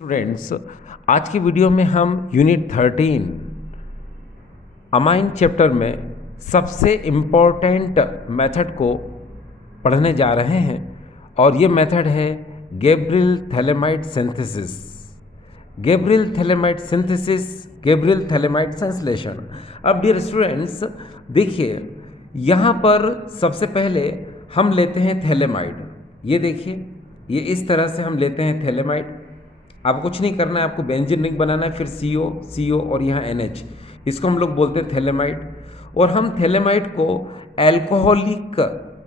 Students, आज की video में हम यूनिट 13 अमाइन चैप्टर में सबसे इम्पोर्टेंट मेथड को पढ़ने जा रहे हैं और ये मेथड है Gabriel phthalimide synthesis. Gabriel phthalimide synthesis, Gabriel phthalimide संश्लेषण। अब डियर स्टूडेंट्स देखिए, यहाँ पर सबसे पहले हम लेते हैं थैलेमाइड। ये देखिए, ये इस तरह से हम लेते हैं थैलेमाइड। आपको कुछ नहीं करना है, आपको बेंजीन रिंग बनाना है, फिर CO और यहाँ NH, इसको हम लोग बोलते हैं थैलेमाइड। और हम थैलेमाइड को एल्कोहलिक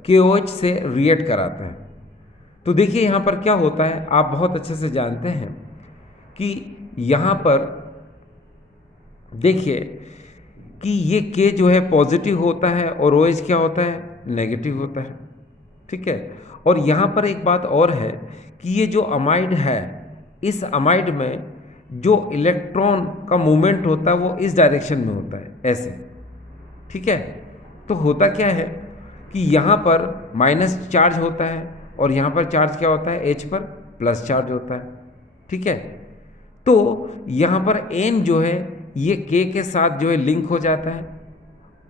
KOH से रिएक्ट कराते हैं। तो देखिए यहाँ पर क्या होता है, आप बहुत अच्छे से जानते हैं कि यहाँ पर देखिए कि ये K जो है पॉजिटिव होता है और OH क्या होता है, नेगेटिव होता है। ठीक है। और यहाँ पर एक बात और है कि ये जो अमाइड है, इस अमाइड में जो इलेक्ट्रॉन का मूवमेंट होता है वो इस डायरेक्शन में होता है, ऐसे। ठीक है। तो होता क्या है कि यहाँ पर माइनस चार्ज होता है और यहाँ पर चार्ज क्या होता है, H पर प्लस चार्ज होता है। ठीक है। तो यहाँ पर N जो है ये K के साथ जो है लिंक हो जाता है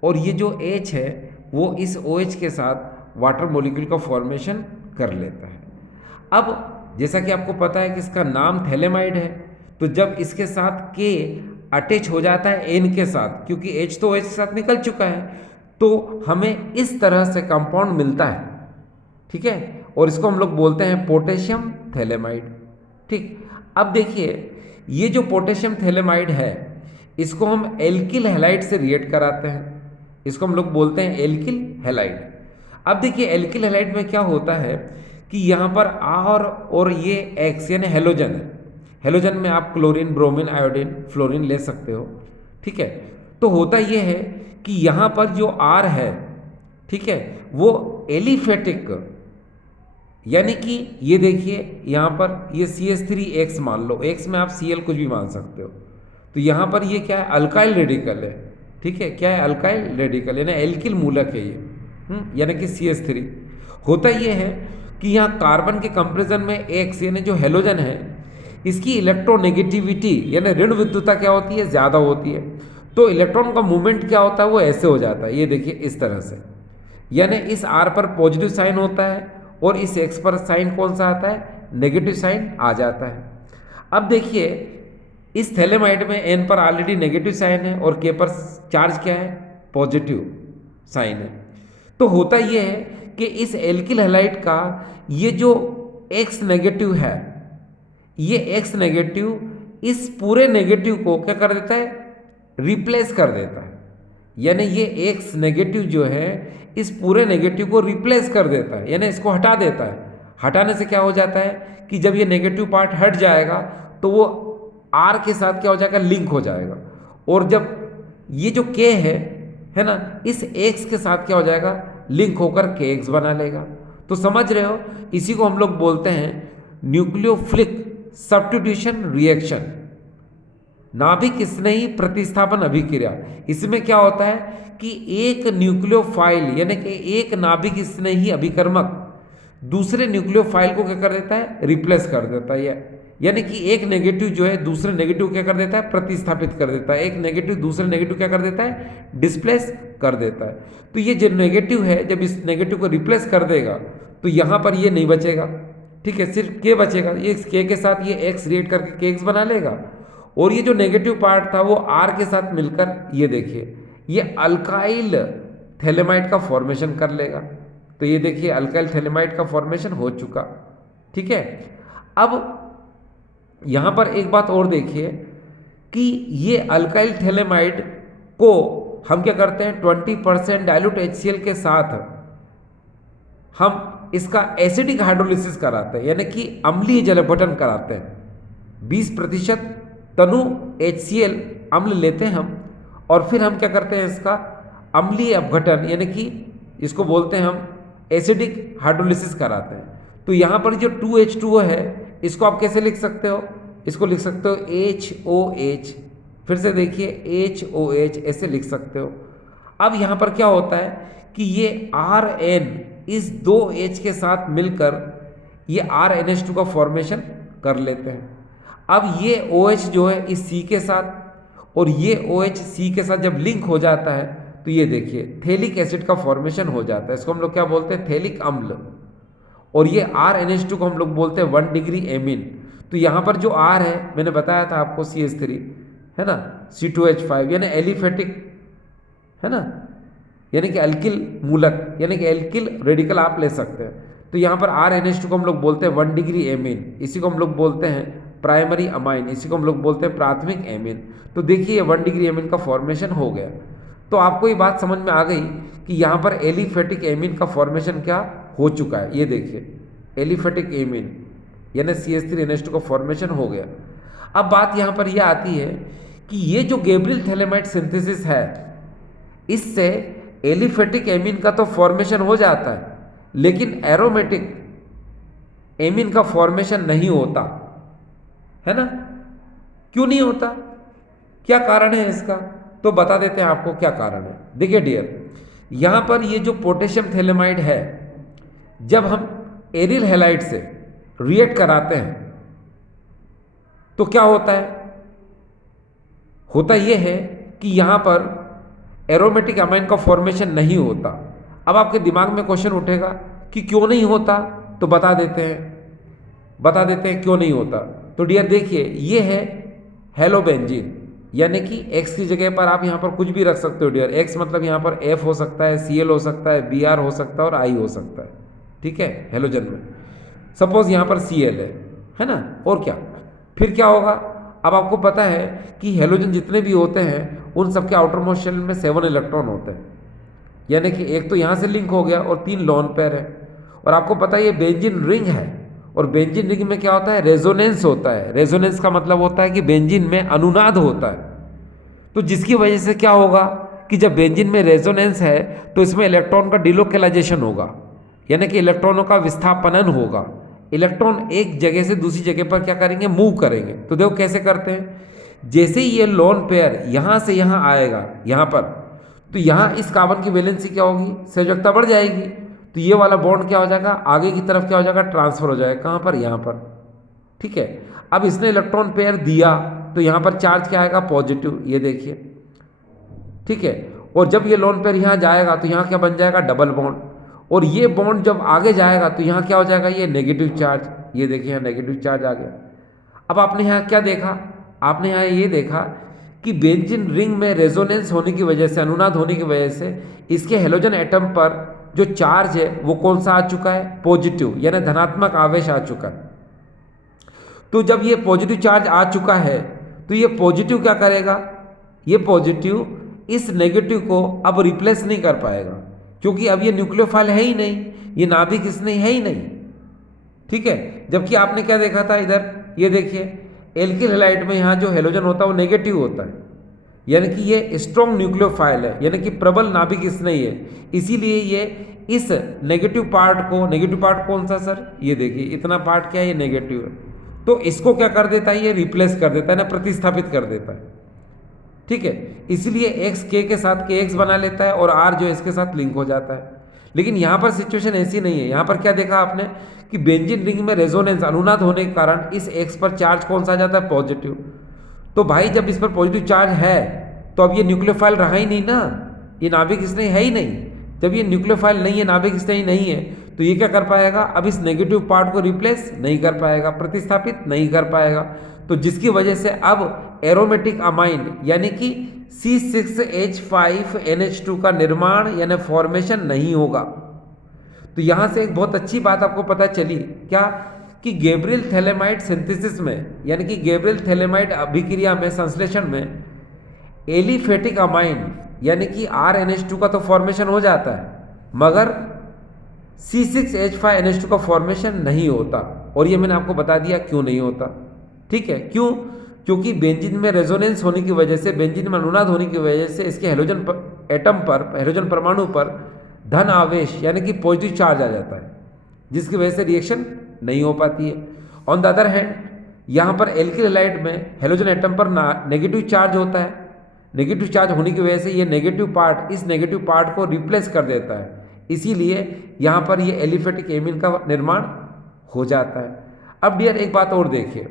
और ये जो H है वो इस OH के साथ वाटर मॉलिक्यूल का फॉर्मेशन कर लेता है। अब जैसा कि आपको पता है कि इसका नाम थैलेमाइड है, तो जब इसके साथ K अटैच हो जाता है N के साथ, क्योंकि H तो OH के साथ निकल चुका है, तो हमें इस तरह से कंपाउंड मिलता है। ठीक है। और इसको हम लोग बोलते हैं पोटेशियम थैलेमाइड। ठीक। अब देखिए, ये जो पोटेशियम थैलेमाइड है इसको हम एल्किल हैलाइड से रिएक्ट कराते हैं। इसको हम लोग बोलते हैं एल्किल हैलाइड। अब देखिए, एल्किल हैलाइड में क्या होता है कि यहाँ पर R और ये X यानी हेलोजन है। हेलोजन में आप क्लोरीन, ब्रोमीन, आयोडीन, फ्लोरीन ले सकते हो। ठीक है। तो होता ये है कि यहाँ पर जो R है, ठीक है, वो एलिफेटिक, यानी कि ये देखिए यहाँ पर ये CH3X मान लो, X में आप Cl कुछ भी मान सकते हो। तो यहाँ पर ये क्या है, अल्काइल रेडिकल है। ठीक है। क्या है, अल्काइल रेडिकल, यानी एल्किल मूलक है ये, यानी कि CH3। होता ये है कि यहाँ कार्बन के कंपेरिजन में X यानी जो हेलोजन है इसकी इलेक्ट्रोनेगेटिविटी यानी ऋण विद्युता क्या होती है, ज़्यादा होती है। तो इलेक्ट्रॉन का मूवमेंट क्या होता है, वो ऐसे हो जाता है, ये देखिए इस तरह से। यानी इस R पर पॉजिटिव साइन होता है और इस X पर साइन कौन सा आता है, नेगेटिव साइन आ जाता है। अब देखिए, इस थैलेमाइड में N पर ऑलरेडी नेगेटिव साइन है और K पर चार्ज क्या है, पॉजिटिव साइन है। तो होता यह है कि इस एल्किल हैलाइड का ये जो X नेगेटिव है, ये X नेगेटिव इस पूरे नेगेटिव को क्या कर देता है, रिप्लेस कर देता है। यानी ये X नेगेटिव जो है इस पूरे नेगेटिव को रिप्लेस कर देता है, यानी इसको हटा देता है। हटाने से क्या हो जाता है कि जब ये नेगेटिव पार्ट हट जाएगा तो वो R के साथ क्या हो जाएगा, लिंक हो जाएगा। और जब ये जो K है ना, इस X के साथ क्या हो जाएगा, लिंक होकर KX बना लेगा। तो समझ रहे हो, इसी को हम लोग बोलते हैं न्यूक्लियोफिलिक सब्स्टिट्यूशन रिएक्शन, नाभिक स्नेही प्रतिस्थापन अभिक्रिया। इसमें क्या होता है कि एक न्यूक्लियोफाइल यानी कि एक नाभिक स्नेही अभिकर्मक दूसरे न्यूक्लियोफाइल को क्या कर देता है, रिप्लेस कर देता है। यानी कि एक नेगेटिव जो है दूसरे नेगेटिव क्या कर देता है, प्रतिस्थापित कर देता है। एक नेगेटिव दूसरे नेगेटिव क्या कर देता है, डिस्प्लेस कर देता है। तो ये जो नेगेटिव है जब इस नेगेटिव को रिप्लेस कर देगा तो यहाँ पर ये नहीं बचेगा। ठीक है, सिर्फ K बचेगा। ये K के साथ ये X रिएक्ट करके KX बना लेगा और ये जो नेगेटिव पार्ट था वो R के साथ मिलकर ये देखिए ये अल्काइल थैलेमाइड का फॉर्मेशन कर लेगा। तो ये देखिए अल्काइल थैलेमाइड का फॉर्मेशन हो चुका। ठीक है। अब यहाँ पर एक बात और देखिए कि ये अल्काइल थैलेमाइड को हम क्या करते हैं, 20% डाइल्यूट HCl के साथ हम इसका एसिडिक हाइड्रोलिसिस कराते हैं, यानी कि अम्लीय जल अपघटन कराते हैं। 20% तनु HCl अम्ल लेते हैं हम और फिर हम क्या करते हैं, इसका अम्लीय अपघटन यानी कि इसको बोलते हैं हम एसिडिक हाइड्रोलिसिस कराते हैं। तो यहाँ पर जो 2H2O है इसको आप कैसे लिख सकते हो, इसको लिख सकते हो HOH, फिर से देखिए HOH ऐसे लिख सकते हो। अब यहाँ पर क्या होता है कि ये RN इस 2H के साथ मिलकर ये RNH2 का फॉर्मेशन कर लेते हैं। अब ये OH जो है इस C के साथ और ये OH C के साथ जब लिंक हो जाता है तो ये देखिए थैलिक एसिड का फॉर्मेशन हो जाता है। इसको हम लोग क्या बोलते हैं? थैलिक अम्ल। और ये RNH2 को हम लोग बोलते हैं 1 डिग्री एमीन। तो यहाँ पर जो R है मैंने बताया था आपको CH3 है ना, C2H5 यानी एलिफेटिक है ना, यानी कि अल्किल मूलक यानी कि एल्किल रेडिकल आप ले सकते हैं। तो यहाँ पर RNH2 को हम लोग बोलते हैं 1 डिग्री एमीन, इसी को हम लोग बोलते हैं प्राइमरी अमाइन, इसी को हम लोग बोलते हैं प्राथमिक एमीन। तो देखिए ये 1 डिग्री एमीन का फॉर्मेशन हो गया। तो आपको ये बात समझ में आ गई कि यहाँ पर एलिफेटिक एमीन का फॉर्मेशन क्या हो चुका है। ये देखिए एलिफेटिक एमीन यानी CH3NH2 का फॉर्मेशन हो गया। अब बात यहाँ पर यह आती है कि ये जो गैब्रियल थैलेमाइड सिंथेसिस है, इससे एलिफेटिक एमीन का तो फॉर्मेशन हो जाता है, लेकिन एरोमेटिक एमीन का फॉर्मेशन नहीं होता है ना। क्यों नहीं होता? क्या कारण है इसका? तो बता देते हैं आपको क्या कारण है। देखिए डियर, यहां पर ये जो पोटेशियम थैलेमाइड है, जब हम एरिल हैलाइड से रिएक्ट कराते हैं तो क्या होता है? होता यह है कि यहां पर एरोमेटिक अमाइन का फॉर्मेशन नहीं होता। अब आपके दिमाग में क्वेश्चन उठेगा कि क्यों नहीं होता, तो बता देते हैं क्यों नहीं होता। तो डियर देखिए, ये है हेलोबेंजीन, यानी कि X की जगह पर आप यहाँ पर कुछ भी रख सकते हो डियर। X मतलब यहाँ पर F हो सकता है, Cl हो सकता है, Br हो सकता है और I हो सकता है, ठीक है, हेलोजन में। सपोज यहाँ पर Cl है ना, और क्या, फिर क्या होगा? अब आपको पता है कि हेलोजन जितने भी होते हैं उन सबके आउटर मोस्ट शेल में 7 इलेक्ट्रॉन होते हैं, यानी कि एक तो यहाँ से लिंक हो गया और 3 लोन पेयर है। और आपको पता है ये बेंजीन रिंग है, और बेंजीन रिंग में क्या होता है? रेजोनेंस होता है। रेजोनेंस का मतलब होता है कि बेंजीन में अनुनाद होता है। तो जिसकी वजह से क्या होगा कि जब बेंजीन में रेजोनेंस है तो इसमें इलेक्ट्रॉन का डिलोकेलाइजेशन होगा, यानी कि इलेक्ट्रॉनों का विस्थापनन होगा। इलेक्ट्रॉन एक जगह से दूसरी जगह पर क्या करेंगे? मूव करेंगे। तो देखो कैसे करते हैं। जैसे ही ये लोन पेयर यहाँ से यहाँ आएगा यहाँ पर, तो यहाँ इस कार्बन की वैलेंसी क्या होगी? संयोजकता बढ़ जाएगी। तो ये वाला बॉन्ड क्या हो जाएगा? आगे की तरफ क्या हो जाएगा? ट्रांसफर हो जाएगा। कहाँ पर? यहाँ पर, ठीक है। अब इसने इलेक्ट्रॉन पेयर दिया तो यहाँ पर चार्ज क्या आएगा? पॉजिटिव, ये देखिए, ठीक है। और जब ये लोन पेयर यहाँ जाएगा तो यहाँ क्या बन जाएगा? Double bond. और ये बॉन्ड जब आगे जाएगा तो यहाँ क्या हो जाएगा? ये नेगेटिव चार्ज, ये देखिए यहाँ नेगेटिव चार्ज आ गया। अब आपने यहाँ क्या देखा? आपने यहाँ ये देखा कि बेंजीन रिंग में रेजोनेंस होने की वजह से, अनुनाद होने की वजह से इसके हेलोजन एटम पर जो चार्ज है वो कौन सा आ चुका है? पॉजिटिव, यानी धनात्मक आवेश आ चुका है। तो जब ये पॉजिटिव चार्ज आ चुका है तो ये पॉजिटिव क्या करेगा? ये पॉजिटिव इस नेगेटिव को अब रिप्लेस नहीं कर पाएगा, क्योंकि अब ये न्यूक्लियोफाइल है ही नहीं, ये नाभिक इसमें है ही नहीं, ठीक है। जबकि आपने क्या देखा था इधर, ये देखिए एल्किल हैलाइड में यहाँ जो हेलोजन होता है वो नेगेटिव होता है, यानी कि ये स्ट्रॉन्ग न्यूक्लियोफाइल है, यानी कि प्रबल नाभिक इसमें ही है। इसीलिए ये इस नेगेटिव पार्ट को, नेगेटिव पार्ट कौन सा सर? ये देखिए इतना पार्ट क्या है? ये नेगेटिव है। तो इसको क्या कर देता है? ये रिप्लेस कर देता है ना, प्रतिस्थापित कर देता है, ठीक है। इसलिए X K के साथ KX बना लेता है और R जो इसके साथ लिंक हो जाता है। लेकिन यहाँ पर सिचुएशन ऐसी नहीं है। यहाँ पर क्या देखा आपने कि बेंजीन रिंग में रेजोनेंस, अनुनाद होने के कारण इस X पर चार्ज कौन सा आ जाता है? पॉजिटिव। तो भाई जब इस पर पॉजिटिव चार्ज है तो अब ये न्यूक्लियोफाइल रहा ही नहीं ना, ये नाभिक इसमें है ही नहीं। जब ये न्यूक्लियोफाइल नहीं है, नाभिक इसमें ही नहीं है, तो ये क्या कर पाएगा? अब इस नेगेटिव पार्ट को रिप्लेस नहीं कर पाएगा, प्रतिस्थापित नहीं कर पाएगा। तो जिसकी वजह से अब एरोमेटिक अमाइन यानी कि C6H5NH2 का निर्माण यानी फॉर्मेशन नहीं होगा। तो यहाँ से एक बहुत अच्छी बात आपको पता चली, क्या? कि गैब्रियल थैलेमाइड सिंथेसिस में, यानी कि गैब्रियल थैलेमाइड अभिक्रिया में, संश्लेषण में एलिफेटिक अमाइन यानी कि RNH2 का तो फॉर्मेशन हो जाता है, मगर C6H5NH2 का फॉर्मेशन नहीं होता। और ये मैंने आपको बता दिया क्यों नहीं होता, ठीक है। क्यों? क्योंकि बेंजीन में रेजोनेंस होने की वजह से, बेंजीन में अनुनाद होने की वजह से इसके हेलोजन एटम पर, हेलोजन परमाणु पर धन आवेश यानी कि पॉजिटिव चार्ज आ जाता है, जिसकी वजह से रिएक्शन नहीं हो पाती है। ऑन द अदर हैंड यहाँ पर एल्किल हैलाइड में हेलोजन एटम पर नेगेटिव चार्ज होता है। नेगेटिव चार्ज होने की वजह से ये नेगेटिव पार्ट इस नेगेटिव पार्ट को रिप्लेस कर देता है, इसीलिए यहाँ पर ये एलिफेटिक एमीन का निर्माण हो जाता है। अब डियर एक बात और देखिए,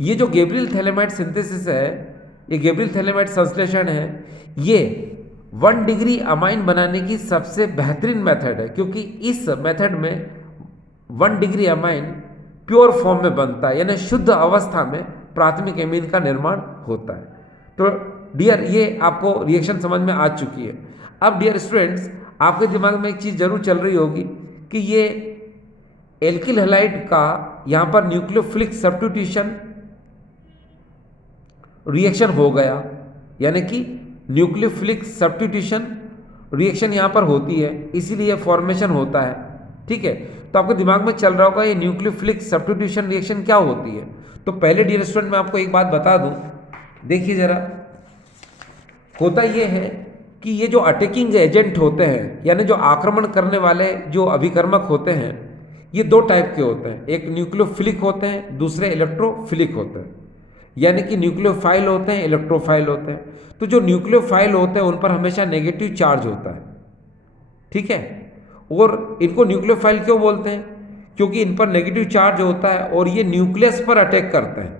ये जो गैब्रियल थैलेमाइड सिंथेसिस है, ये गैब्रियल थैलेमाइड संश्लेषण है, ये 1 डिग्री अमाइन बनाने की सबसे बेहतरीन मेथड है, क्योंकि इस मेथड में 1 डिग्री अमाइन प्योर फॉर्म में बनता है, यानी शुद्ध अवस्था में प्राथमिक एमीन का निर्माण होता है। तो डियर, ये आपको रिएक्शन समझ में आ चुकी है। अब डियर स्टूडेंट्स, आपके दिमाग में एक चीज़ जरूर चल रही होगी कि ये एल्किल हैलाइड का यहाँ पर न्यूक्लियोफिलिक सब्स्टिट्यूशन रिएक्शन हो गया, यानी कि न्यूक्लियोफिलिक सब्स्टिट्यूशन रिएक्शन यहाँ पर होती है, इसीलिए फॉर्मेशन होता है। ठीक है, तो आपके दिमाग में चल रहा होगा ये न्यूक्लियोफिलिक सब्स्टिट्यूशन रिएक्शन क्या होती है। तो पहले डियर स्टूडेंट मैं आपको एक बात बता दूं, देखिए जरा, होता ये है कि ये जो अटैकिंग एजेंट होते हैं, यानी जो आक्रमण करने वाले जो अभिकर्मक होते हैं, ये 2 टाइप के होते हैं, एक न्यूक्लियोफिलिक होते हैं, दूसरे इलेक्ट्रोफिलिक होते हैं। यानी कि न्यूक्लियोफाइल होते हैं, इलेक्ट्रोफाइल होते हैं। तो जो न्यूक्लियोफाइल होते हैं उन पर हमेशा नेगेटिव चार्ज होता है। ठीक है, और इनको न्यूक्लियोफाइल क्यों बोलते हैं? क्योंकि इन पर नेगेटिव चार्ज होता है और ये न्यूक्लियस पर अटैक करते हैं,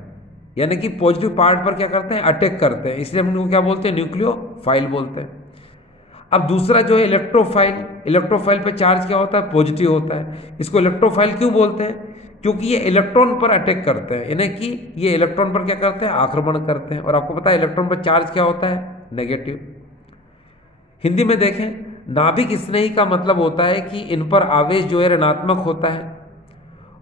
यानी कि पॉजिटिव पार्ट पर क्या करते हैं, अटैक करते हैं, इसलिए हम इनको क्या बोलते हैं, न्यूक्लियोफाइल बोलते हैं। अब दूसरा जो है इलेक्ट्रोफाइल, इलेक्ट्रोफाइल पे चार्ज क्या होता है, पॉजिटिव होता है। इसको इलेक्ट्रोफाइल क्यों बोलते हैं? क्योंकि ये इलेक्ट्रॉन पर अटैक करते हैं, यानी कि ये इलेक्ट्रॉन पर क्या करते हैं, आक्रमण करते हैं। और आपको पता है इलेक्ट्रॉन पर चार्ज क्या होता है, नेगेटिव। हिंदी में देखें, नाभिक स्नेही का मतलब होता है कि इन पर आवेश जो है ऋणात्मक होता है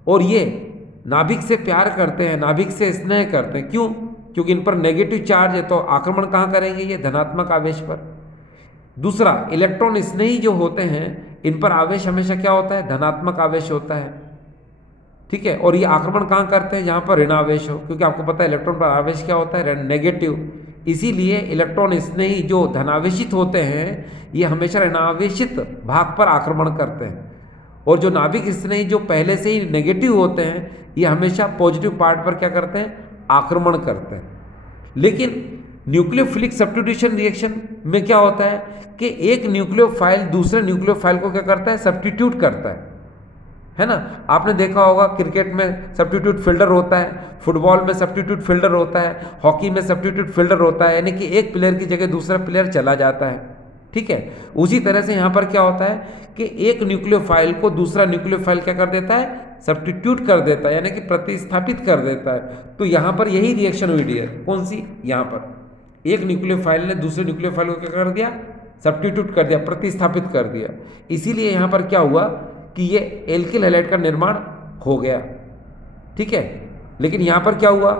और ये नाभिक से प्यार करते हैं, नाभिक से स्नेह करते हैं। क्यों? क्योंकि इन पर नेगेटिव चार्ज है, तो आक्रमण कहाँ करेंगे, ये धनात्मक आवेश पर। दूसरा, इलेक्ट्रॉन स्नेही जो होते हैं इन पर आवेश हमेशा क्या होता है, धनात्मक आवेश होता है। ठीक है, और ये आक्रमण कहाँ करते हैं, जहाँ पर ऋणावेश हो, क्योंकि आपको पता है इलेक्ट्रॉन पर आवेश क्या होता है, नेगेटिव। इसीलिए इलेक्ट्रॉन स्नेही जो धनावेशित होते हैं ये हमेशा ऋणावेशित भाग पर आक्रमण करते हैं, और जो नाभिक स्नेही जो पहले से ही नेगेटिव होते हैं ये हमेशा पॉजिटिव पार्ट पर क्या करते हैं, आक्रमण करते हैं। लेकिन न्यूक्लियोफिलिक सब्स्टिट्यूशन रिएक्शन में क्या होता है कि एक न्यूक्लियोफाइल दूसरे न्यूक्लियोफाइल को क्या करता है, सब्स्टिट्यूट करता है ना। आपने देखा होगा क्रिकेट में सब्स्टिट्यूट फील्डर होता है, फुटबॉल में सब्स्टिट्यूट फील्डर होता है, हॉकी में सब्स्टिट्यूट फील्डर होता है, यानी कि एक प्लेयर की जगह दूसरा प्लेयर चला जाता है। ठीक है, उसी तरह से यहाँ पर क्या होता है कि एक न्यूक्लियोफाइल को दूसरा न्यूक्लियोफाइल क्या कर देता है, सब्स्टिट्यूट कर देता है, यानी कि प्रतिस्थापित कर देता है। तो यहाँ पर यही रिएक्शन हुई डियर, कौन सी, यहाँ पर एक न्यूक्लियोफाइल ने दूसरे न्यूक्लियोफाइल को क्या कर दिया, सब्स्टिट्यूट कर दिया, प्रतिस्थापित कर दिया। इसीलिए यहाँ पर क्या हुआ कि ये एल्किल हैलाइड का निर्माण हो गया। ठीक है, लेकिन यहाँ पर क्या हुआ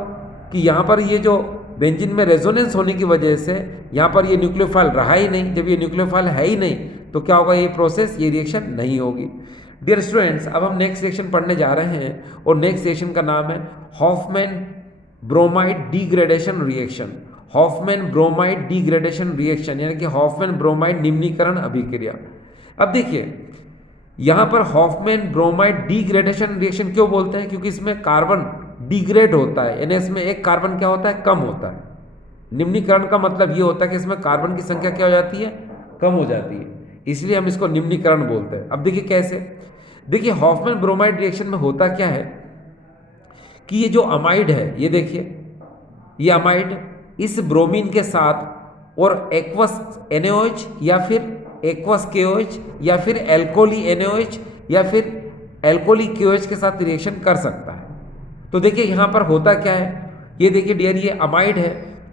कि यहाँ पर ये जो बेंजीन में रेजोनेंस होने की वजह से यहाँ पर ये न्यूक्लियोफाइल रहा ही नहीं। जब ये न्यूक्लियोफाइल है ही नहीं तो क्या होगा, ये प्रोसेस, ये रिएक्शन नहीं होगी। डियर स्टूडेंट्स, अब हम नेक्स्ट रिएक्शन पढ़ने जा रहे हैं और नेक्स्ट रिएक्शन का नाम है Hoffmann bromide degradation reaction. Hoffmann bromide degradation reaction यानी कि हॉफमैन ब्रोमाइड निम्नीकरण अभिक्रिया। अब देखिए, यहाँ पर हॉफमैन ब्रोमाइड डिग्रेडेशन रिएक्शन क्यों बोलते हैं, क्योंकि इसमें कार्बन डिग्रेड होता है, यानी इसमें एक कार्बन क्या होता है, कम होता है। निम्नीकरण का मतलब ये होता है कि इसमें कार्बन की संख्या क्या हो जाती है, कम हो जाती है, इसलिए हम इसको निम्नीकरण बोलते हैं। अब देखिए कैसे, देखिए हॉफमैन ब्रोमाइड रिएक्शन में होता क्या है कि ये जो अमाइड है, ये देखिए ये अमाइड इस ब्रोमीन के साथ और एक्वस NaOH या फिर एक्वस KOH या फिर एल्कोली NaOH या फिर एल्कोली KOH के साथ रिएक्शन कर सकता है। तो देखिए यहाँ पर होता क्या है, ये देखिए डियर, ये अमाइड है,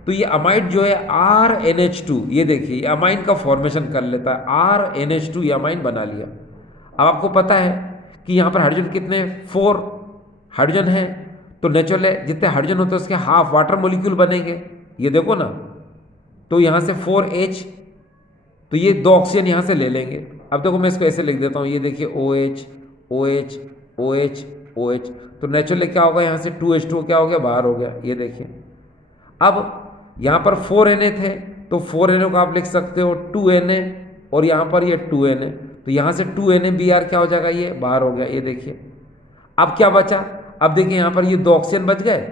तो ये अमाइड जो है RNH2, ये देखिए ये अमाइन का फॉर्मेशन कर लेता है, RNH2 ये अमाइन बना लिया। अब आपको पता है कि यहाँ पर हाइड्रोजन कितने, 4 हाइड्रोजन है, तो नेचुरल है जितने हाइड्रोजन होते हैं उसके हाफ वाटर मोलिक्यूल बनेंगे, ये देखो ना। तो यहाँ से 4H, तो ये 2 ऑक्सीजन यहाँ से ले लेंगे। अब देखो मैं इसको ऐसे लिख देता हूँ, ये देखिए OH OH OH OH, तो नेचुरली क्या होगा, यहाँ से 2H2 क्या हो गया, बाहर हो गया, ये देखिए। अब यहाँ पर 4Na थे, तो 4Na को आप लिख सकते हो 2Na, और यहाँ पर ये 2Na, तो यहाँ से 2NaBr क्या हो जाएगा, ये बाहर हो गया, ये देखिए। अब क्या बचा, अब देखिए यहाँ पर ये 2 ऑक्सीजन बच गए,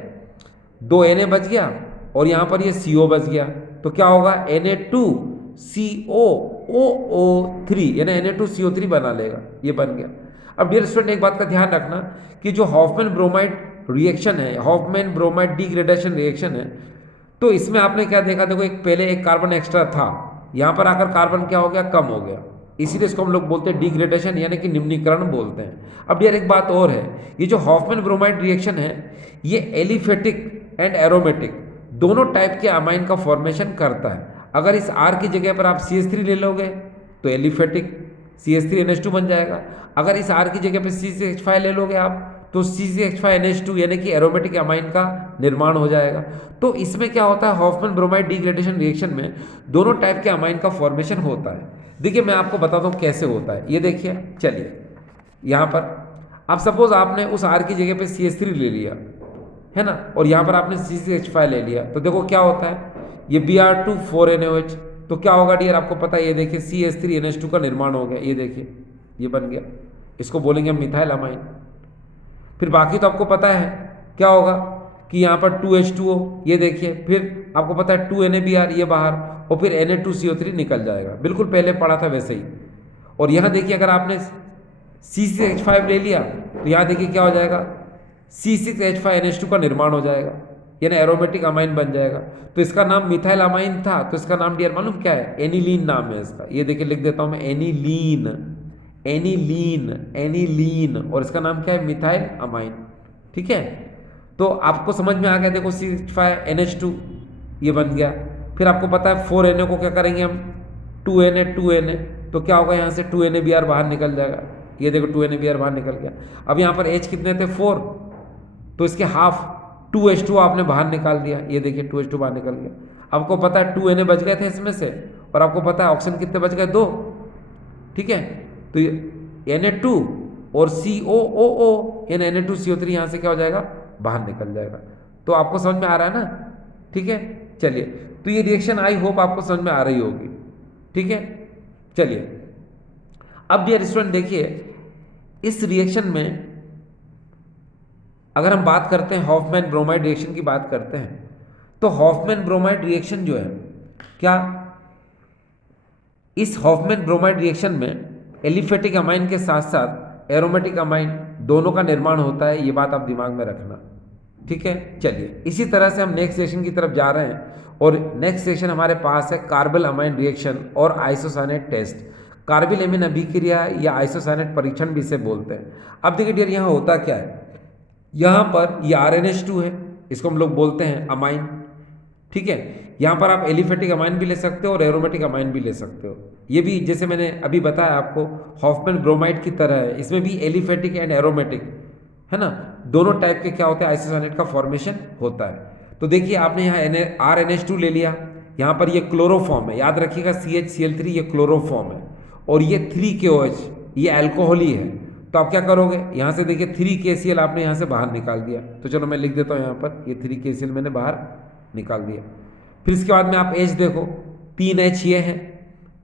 2 Na बच गया, और यहाँ पर ये CO बच गया, तो क्या होगा, Na2COOO3 यानी Na2CO3 बना लेगा, ये बन गया। अब डियर स्टूडेंट एक बात का ध्यान रखना कि जो हॉफमैन ब्रोमाइड रिएक्शन है, हॉफमैन ब्रोमाइड डिग्रेडेशन रिएक्शन है, तो इसमें आपने क्या देखा, देखो एक पहले एक कार्बन एक्स्ट्रा था, यहाँ पर आकर कार्बन क्या हो गया, कम हो गया, इसीलिए इसको हम लोग बोलते हैं डिग्रेडेशन यानी कि निम्नीकरण बोलते हैं। अब यार एक बात और है, ये जो हॉफमैन ब्रोमाइड रिएक्शन है ये एलिफेटिक एंड एरोमेटिक दोनों टाइप के अमाइन का फॉर्मेशन करता है। अगर इस R की जगह पर आप CH3 ले लोगे तो एलिफेटिक CH3NH2 बन जाएगा, अगर इस R की जगह पर C6H5 ले लोगे आप तो C6H5NH2 यानी कि एरोमेटिक अमाइन का निर्माण हो जाएगा। तो इसमें क्या होता है, हॉफमैन ब्रोमाइड डिग्रेडेशन रिएक्शन में दोनों टाइप के अमाइन का फॉर्मेशन होता है। देखिए मैं आपको बताता हूँ कैसे होता है, ये देखिए, चलिए यहाँ पर आप सपोज आपने उस R की जगह पे CH3 ले लिया है ना, और यहाँ पर आपने C6H5 ले लिया, तो देखो क्या होता है, ये Br2 4NOH, तो क्या होगा डियर, आपको पता है, ये देखिए CH3NH2 का निर्माण हो गया, ये देखिए ये बन गया, इसको बोलेंगे हम मिथाइल अमाइन। फिर बाकी तो आपको पता है क्या होगा कि यहाँ पर 2H2O, ये देखिए, फिर आपको पता है 2NaBr ये बाहर, और फिर Na2CO3 निकल जाएगा, बिल्कुल पहले पढ़ा था वैसे ही। और यहाँ देखिए अगर आपने C6H5 ले लिया तो यहाँ देखिए क्या हो जाएगा, C6H5NH2 का निर्माण हो जाएगा, यानी एरोमेटिक अमाइन बन जाएगा। तो इसका नाम मिथाइल अमाइन था, तो इसका नाम डियर मालूम क्या है, एनिलीन नाम है इसका, ये देखिए लिख देता हूँ मैं, एनिलीन, एनिलीन, एनिलीन, और इसका नाम क्या है, मिथाइल अमाइन। ठीक है, तो आपको समझ में आ गया, देखो C5NH2 ये बन गया, फिर आपको पता है 4Na को क्या करेंगे हम, 2Na, तो क्या होगा, यहाँ से 2NaBr बाहर निकल जाएगा, ये देखो 2NaBr बाहर निकल गया। अब यहाँ पर H कितने थे, 4, तो इसके हाफ 2H2 आपने बाहर निकाल दिया, ये देखिए 2H2 बाहर निकल गया। आपको पता है 2Na बच गए थे इसमें से, और आपको पता है ऑक्सीजन कितने बच गए, 2। ठीक है, तो Na2 और COOO यानी Na2CO3 यहाँ से क्या हो जाएगा, बाहर निकल जाएगा। तो आपको समझ में आ रहा है ना, ठीक है, चलिए, तो ये रिएक्शन आई होप आपको समझ में आ रही होगी। ठीक है, चलिए अब डियर स्टूडेंट देखिए, इस रिएक्शन में अगर हम बात करते हैं हॉफमैन ब्रोमाइड रिएक्शन की बात करते हैं, तो हॉफमैन ब्रोमाइड रिएक्शन जो है, क्या इस हॉफमैन ब्रोमाइड रिएक्शन में एलिफेटिक अमाइन के साथ साथ एरोमेटिक अमाइन दोनों का निर्माण होता है, ये बात आप दिमाग में रखना। ठीक है, चलिए इसी तरह से हम नेक्स्ट सेशन की तरफ जा रहे हैं, और नेक्स्ट सेशन हमारे पास है कार्बल अमाइन रिएक्शन और आइसोसाइनेट टेस्ट। कार्बिल एमीन अभिक्रिया या आइसोसाइनेट परीक्षण भी इसे बोलते हैं। अब देखिए डियर यहाँ होता क्या है, यहाँ पर ये RNH2 है, इसको हम लोग बोलते हैं अमाइन। ठीक है, यहाँ पर आप एलिफेटिक अमाइन भी ले सकते हो और एरोमेटिक अमाइन भी ले सकते हो। ये भी जैसे मैंने अभी बताया आपको हॉफमैन ब्रोमाइड की तरह है, इसमें भी एलिफेटिक एंड एरोमेटिक है ना, दोनों टाइप के क्या होते हैं, आइसोसाइनेट का फॉर्मेशन होता है। तो देखिए आपने यहाँ RNH2 ले लिया, यहाँ पर ये क्लोरोफॉर्म है, याद रखिएगा CHCl3 ये क्लोरोफॉर्म है, और ये 3KOH ये अल्कोहल ही है। तो आप क्या करोगे, यहाँ से देखिए 3KCl आपने यहाँ से बाहर निकाल दिया, तो चलो मैं लिख देता हूँ यहाँ पर, ये 3KCl मैंने बाहर निकाल दिया। फिर इसके बाद में आप H देखो, 3H ये है,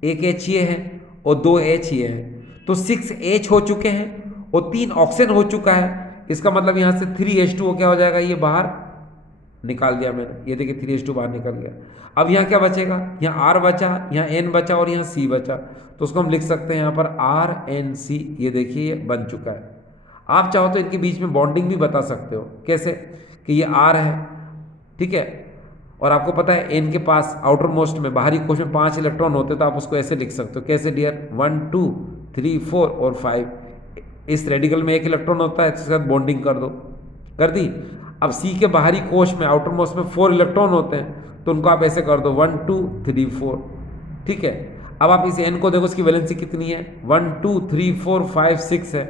1H ये है और 2H ये है, तो 6H हो चुके हैं और 3 ऑक्सीजन हो चुका है। इसका मतलब यहाँ से 3H2O क्या हो जाएगा, ये बाहर निकाल दिया मैंने, ये देखिए 3H2 बाहर निकल गया। अब यहाँ क्या बचेगा, यहाँ R बचा, यहाँ N बचा और यहाँ C बचा, तो उसको हम लिख सकते हैं यहाँ पर RNC, ये देखिए ये बन चुका है। आप चाहो तो इनके बीच में बॉन्डिंग भी बता सकते हो, कैसे कि ये R है, ठीक है, और आपको पता है N के पास आउटर मोस्ट में बाहरी कोश में 5 इलेक्ट्रॉन होते, तो आप उसको ऐसे लिख सकते हो, कैसे डियर, 1 2 3 4 और 5। इस रेडिकल में 1 इलेक्ट्रॉन होता है, इसके साथ बॉन्डिंग कर दो, कर दी। अब C के बाहरी कोश में आउटर मोस्ट में 4 इलेक्ट्रॉन होते हैं, तो उनको आप ऐसे कर दो 1 2 3 4। ठीक है, अब आप इस N को देखो, इसकी वैलेंसी कितनी है, 1 2 3 4 5 6 है,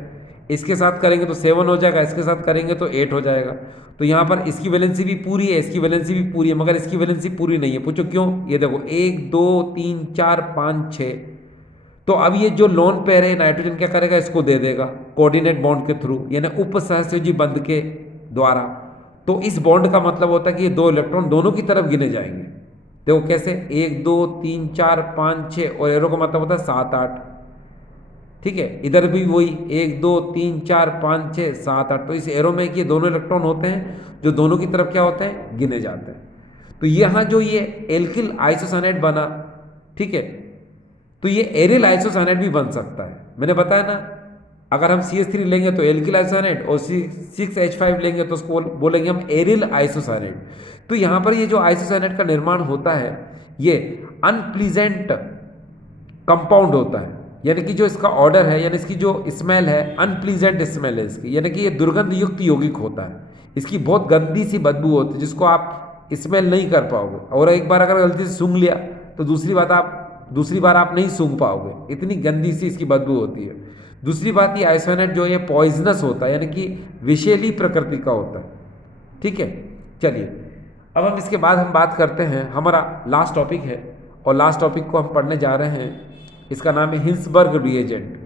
इसके साथ करेंगे तो 7 हो जाएगा, इसके साथ करेंगे तो 8 हो जाएगा। तो यहाँ पर इसकी वैलेंसी भी पूरी है, इसकी वैलेंसी भी पूरी है, मगर इसकी वैलेंसी पूरी नहीं है। पूछो क्यों, ये देखो 1 2 3 4 5 6, तो अब ये जो लोन पेयर है नाइट्रोजन क्या करेगा, इसको दे देगा कोऑर्डिनेट बॉन्ड के थ्रू, यानी उपसहसयोजी बंध के द्वारा। तो इस बॉन्ड का मतलब होता है कि ये 2 इलेक्ट्रॉन दोनों की तरफ गिने जाएंगे। देखो कैसे, 1 2 3 4 5 6, और एरो का मतलब होता है 7 8। ठीक है, इधर भी वही 1 2 3 4 5 6 7 8, तो इस एरो में ये दोनों इलेक्ट्रॉन होते हैं जो दोनों की तरफ क्या होते हैं, गिने जाते हैं। तो यहाँ जो ये एल्किल आइसोसाइनेट बना, ठीक है, तो ये एरिल आइसोसाइनेट भी बन सकता है। मैंने बताया ना, अगर हम CH3 लेंगे तो एल्किल आइसोसाइनेट, और C6H5 लेंगे तो उसको बोलेंगे हम एरिल आइसोसाइनेट। तो यहाँ पर ये जो आइसोसाइनेट का निर्माण होता है ये अनप्लीजेंट कंपाउंड होता है, यानी कि जो इसका ऑर्डर है, यानी इसकी जो स्मेल है अनप्लीजेंट स्मेल है इसकी, यानी कि ये दुर्गंध युक्त यौगिक होता है। इसकी बहुत गंदी सी बदबू होती है जिसको आप स्मेल नहीं कर पाओगे, और एक बार अगर गलती से सूंघ लिया तो दूसरी बार आप नहीं सूंघ पाओगे, इतनी गंदी सी इसकी बदबू होती है। दूसरी बात, ये आइसोसाइनेट जो है पॉइजनस होता है, यानी कि विषैली प्रकृति का होता है। ठीक है, चलिए अब हम इसके बाद हम बात करते हैं, हमारा लास्ट टॉपिक है, और लास्ट टॉपिक को हम पढ़ने जा रहे हैं, इसका नाम है हिंसबर्ग रिएजेंट।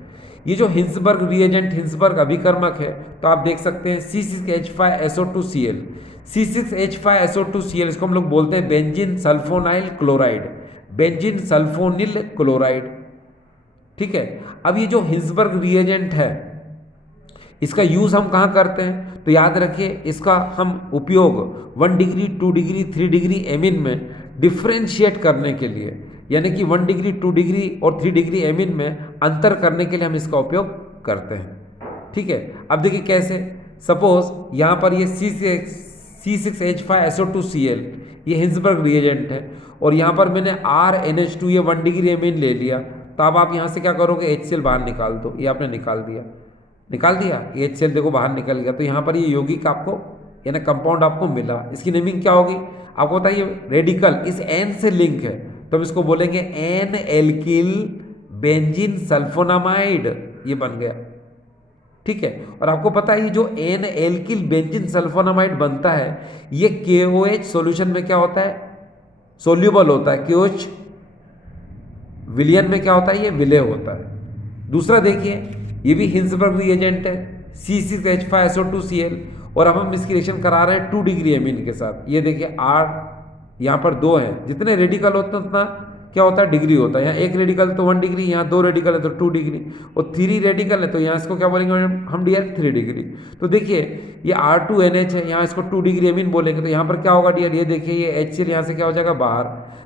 ये जो हिंसबर्ग रिएजेंट, हिंसबर्ग अभिकर्मक है, तो आप देख सकते हैं C6H5SO2Cl। C6H5SO2Cl इसको हम लोग बोलते हैं benzene sulfonyl chloride, benzene sulphonyl chloride. ठीक है, अब ये जो हिंसबर्ग रिएजेंट है इसका यूज हम कहाँ करते हैं, तो याद रखिए इसका हम उपयोग 1 डिग्री 2 डिग्री 3 डिग्री एमीन में डिफ्रेंशिएट करने के लिए, यानी कि 1 डिग्री 2 डिग्री और 3 डिग्री एमीन में अंतर करने के लिए हम इसका उपयोग करते हैं। ठीक है, अब देखिए कैसे, सपोज यहाँ पर ये C6H5SO2Cl ये हिंसबर्ग रिएजेंट है, और यहाँ पर मैंने RNH2 ये 1 डिग्री एमीन ले लिया, तो अब आप यहाँ से क्या करोगे, HCl बाहर निकाल दो। ये आपने निकाल दिया, ये HCl देखो बाहर निकल गया, तो यहाँ पर ये यौगिक आपको यानी कंपाउंड आपको मिला। इसकी नेमिंग क्या होगी आपको बताइए, रेडिकल इस N से लिंक है तो हम इसको बोलेंगे N एल्किल बेंजीन सल्फोनामाइड, ये बन गया। ठीक है, और आपको पता है ये जो N एल्किल बेंजीन सल्फोनामाइड बनता है ये KOH सॉल्यूशन में क्या होता है, सोल्यूबल होता है। KOH विलियन में क्या होता है, ये विलेय होता है। दूसरा देखिए, ये भी हिंसबर्ग रिएजेंट है C6H5SO2Cl, और अब हम इसकी रिएक्शन करा रहे हैं 2 डिग्री एमीन के साथ। ये देखिए R यहाँ पर 2 है, जितने रेडिकल होते हैं उतना क्या होता है, डिग्री होता है। यहाँ 1 रेडिकल तो 1 डिग्री, यहाँ 2 रेडिकल है तो 2 डिग्री, और 3 रेडिकल है तो यहाँ इसको क्या बोलेंगे हम डियर 3 डिग्री। तो देखिए ये R2NH है, यहाँ इसको 2 डिग्री एमीन बोलेंगे, तो यहाँ पर क्या होगा डियर, ये देखिए ये HCl यहाँ से क्या हो जाएगा बाहर।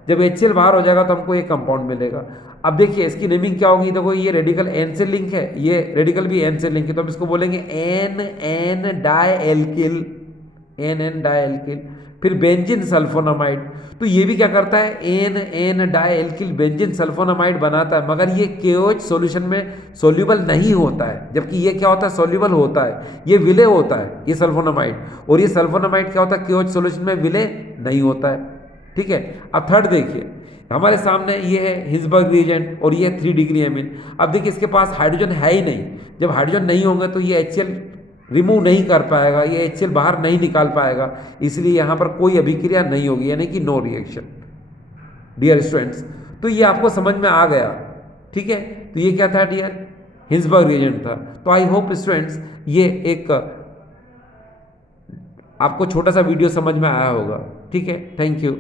जब HCl बाहर हो जाएगा तो हमको ये कंपाउंड मिलेगा। अब देखिए इसकी नेमिंग क्या होगी, देखो ये रेडिकल N से लिंक है, ये रेडिकल भी N से लिंक है, तो हम इसको बोलेंगे N डाइएल्किल, N डाइएल्किल। फिर बेंजीन सल्फोनामाइड, तो ये भी क्या करता है, N डाइएल्किल बेंजीन सल्फोनामाइड बनाता है, मगर ये KOH सॉल्यूशन में सोल्यूबल नहीं होता है, जबकि ये क्या होता है, सोल्यूबल होता है, ये विलेय होता है ये सल्फोनामाइड, और ये सल्फोनामाइड क्या होता है, KOH सॉल्यूशन में विलेय नहीं होता है। ठीक है, अब थर्ड देखिए, हमारे सामने ये है हिंसबर्ग रिएजेंट और ये 3 डिग्री एमीन। अब देखिए इसके पास हाइड्रोजन है ही नहीं, जब हाइड्रोजन नहीं होंगे तो ये HCl रिमूव नहीं कर पाएगा, ये HCl बाहर नहीं निकाल पाएगा, इसलिए यहाँ पर कोई अभिक्रिया नहीं होगी, यानी कि नो रिएक्शन। डियर स्टूडेंट्स, तो ये आपको समझ में आ गया। ठीक है, तो ये क्या था डियर, हिंसबर्ग रिएजेंट था। तो आई होप स्टूडेंट्स ये एक आपको छोटा सा वीडियो समझ में आया होगा। ठीक है, थैंक यू।